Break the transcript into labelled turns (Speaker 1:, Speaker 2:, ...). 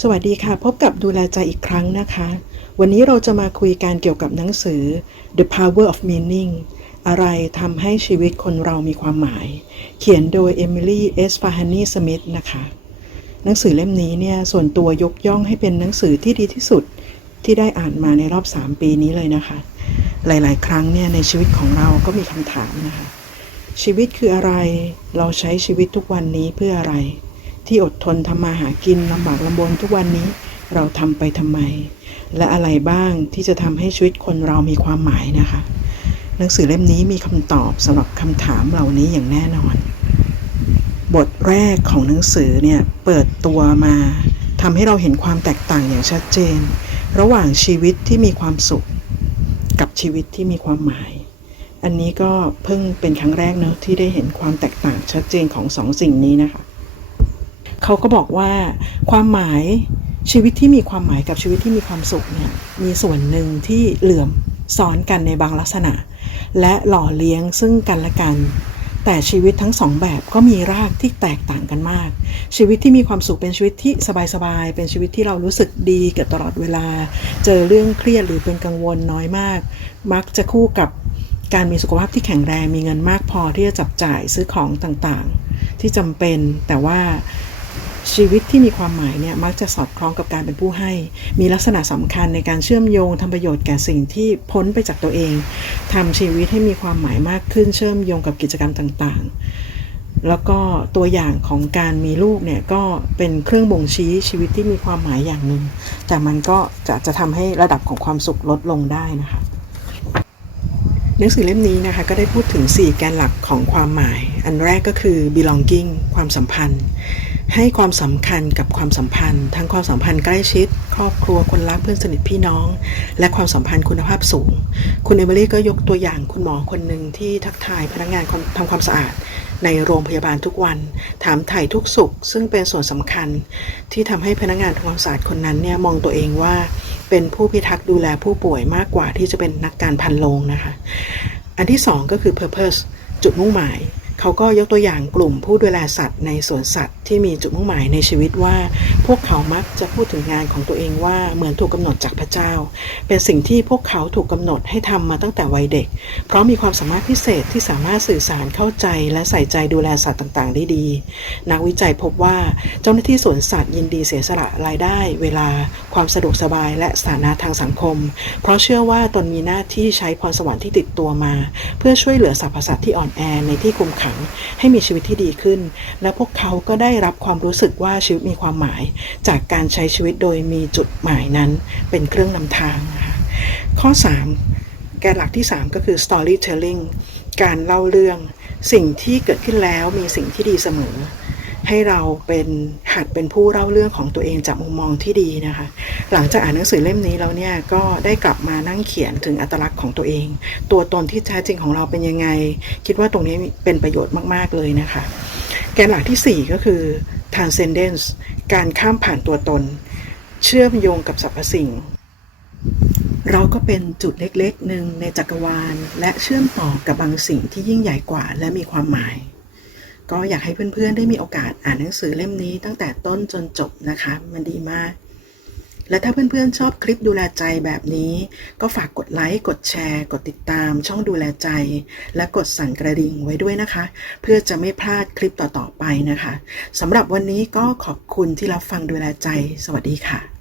Speaker 1: สวัสดีค่ะ พบกับดูแลใจอีกครั้งนะคะ วันนี้เราจะมาคุยกันเกี่ยวกับหนังสือ The Power of Meaning อะไรทำให้ชีวิตคนเรามีความหมาย เขียนโดย Emily S. Fahani Smith นะคะ หนังสือเล่มนี้เนี่ยส่วนตัวยกย่องให้เป็นหนังสือที่ดีที่สุดที่ได้อ่านมาในรอบ 3 ปีนี้เลยนะคะ หลาย ๆ ครั้งเนี่ยในชีวิตของเราก็มีคำถามนะคะ ชีวิตคืออะไรเราใช้ชีวิตทุกวันนี้เพื่ออะไร ที่อดทนทำมาหากินลำบากลำบนทุกวันนี้เราทำไปทำไม และอะไรบ้างที่จะทำให้ชีวิตคนเรามีความหมายนะคะ หนังสือเล่มนี้มีคำตอบสำหรับคำถามเหล่านี้อย่างแน่นอน บทแรกของหนังสือเนี่ยเปิดตัวมาทำให้เราเห็นความแตกต่างอย่างชัดเจน ระหว่างชีวิตที่มีความสุข กับชีวิตที่มีความหมาย อันนี้ก็เพิ่งเป็นครั้งแรกเนอะที่ได้เห็นความแตกต่างชัดเจนของสองสิ่งนี้นะคะ เขาก็บอกว่าความหมายชีวิตที่มีความหมายกับชีวิตที่มีความสุขเนี่ยมีส่วนหนึ่งที่เหลื่อมซ้อนกันในบางลักษณะ และหล่อเลี้ยงซึ่งกันและกัน แต่ชีวิตทั้งสองแบบก็มีรากที่แตกต่างกันมาก ชีวิตที่มีความสุขเป็นชีวิตที่สบายๆเป็นชีวิตที่เรารู้สึกดีเกับตลอดเวลา เจอเรื่องเครียดหรือเป็นกังวลน้อยมาก มักจะคู่กับการมีสุขภาพที่แข็งแรงมีเงินมากพอที่จะจับจ่ายซื้อของต่างๆ ที่จำเป็นแต่ว่า ชีวิตที่มีความหมายเนี่ยมักจะสอดคล้องกับการเป็นผู้ให้ มีลักษณะสำคัญในการเชื่อมโยงทำประโยชน์แก่สิ่งที่พ้นไปจากตัวเองทำชีวิตให้มีความหมายมากขึ้นเชื่อมโยงกับกิจกรรมต่างๆ แล้วก็ตัวอย่างของการมีลูกเนี่ยก็เป็นเครื่องบ่งชี้ชีวิตที่มีความหมายอย่างหนึ่ง แต่มันก็จะจะทำให้ระดับของความสุขลดลงได้นะคะหนังสือเล่มนี้นะคะก็ได้พูดถึง 4 แกนหลักของความหมาย อันแรกก็คือ belonging ความสัมพันธ์ ให้ความสำคัญกับความสัมพันธ์ ทั้งความสัมพันธ์ใกล้ชิด ครอบครัวคนรักเพื่อนสนิทพี่น้อง และความสัมพันธ์คุณภาพสูง คุณเอมิลี่ก็ยกตัวอย่างคุณหมอคนหนึ่งที่ทักทายพนักงานทำความสะอาด ในโรงพยาบาลทุกวัน ถามไถ่ทุกสุข ซึ่งเป็นส่วนสำคัญ ที่ทำให้พนักงานทำความสะอาดคนนั้นเนี่ยมองตัวเองว่า เป็นผู้พิทักษ์ดูแลผู้ป่วยมากกว่าที่จะเป็นนักการพันโลงนะคะ อันที่สองก็คือ purpose จุดมุ่งหมาย เขาก็ยกตัวอย่างกลุ่มผู้ดูแลสัตว์ในสวนสัตว์ที่มีจุดมุ่งหมายในชีวิตว่า พวกเขามักจะพูดถึงงานของตัวเองว่าเหมือนถูกกำหนดจากพระเจ้า เป็นสิ่งที่พวกเขาถูกกำหนดให้ทำมาตั้งแต่วัยเด็ก เพราะมีความสามารถพิเศษที่สามารถสื่อสารเข้าใจและใส่ใจดูแลสัตว์ต่างๆ ได้ดี นักวิจัยพบว่าเจ้าหน้าที่สวนสัตว์ยินดีเสียสละรายได้ เวลา ความสะดวกสบายและสถานะทางสังคม เพราะเชื่อว่าตนมีหน้าที่ใช้พรสวรรค์ที่ติดตัวมา เพื่อช่วยเหลือสรรพสัตว์ที่อ่อนแอในที่คุมขังให้มีชีวิตที่ดีขึ้น และพวกเขาก็ได้รับความรู้สึกว่าชีวิตมีความหมาย จากการใช้ชีวิตโดยมีจุดหมายนั้นเป็นเครื่องนำทางนะคะข้อ 3 แกนหลักที่ 3 ก็คือ storytelling การเล่าเรื่อง สิ่งที่เกิดขึ้นแล้วมีสิ่งที่ดีเสมอ ให้เราเป็นหัดเป็นผู้เล่าเรื่องของตัวเองจากมุมมองที่ดีนะคะ หลังจากอ่านหนังสือเล่มนี้แล้วเนี่ยก็ได้กลับมานั่งเขียนถึงอัตลักษณ์ของตัวเอง ตัวตนที่แท้จริงของเราเป็นยังไง คิดว่าตรงนี้เป็นประโยชน์มาก ๆ เลยนะคะ แกนหลักที่ 4 ก็คือ transcendence การข้ามผ่านตัวตน เชื่อมโยงกับสรรพสิ่ง เราก็เป็นจุดเล็กๆหนึ่งในจักรวาล และเชื่อมต่อกับบางสิ่งที่ยิ่งใหญ่กว่าและมีความหมาย ก็อยากให้เพื่อนๆได้มีโอกาสอ่านหนังสือเล่มนี้ตั้งแต่ต้นจนจบนะคะ มันดีมาก และถ้าเพื่อนๆชอบคลิปดูแลใจแบบนี้ ก็ฝากกดไลค์ กดแชร์ กดติดตาม ช่องดูแลใจ และกดสั่นกระดิ่งไว้ด้วยนะคะ เพื่อจะไม่พลาดคลิปต่อๆไปนะคะสำหรับวันนี้ก็ขอบคุณที่รับฟังดูแลใจ สวัสดีค่ะ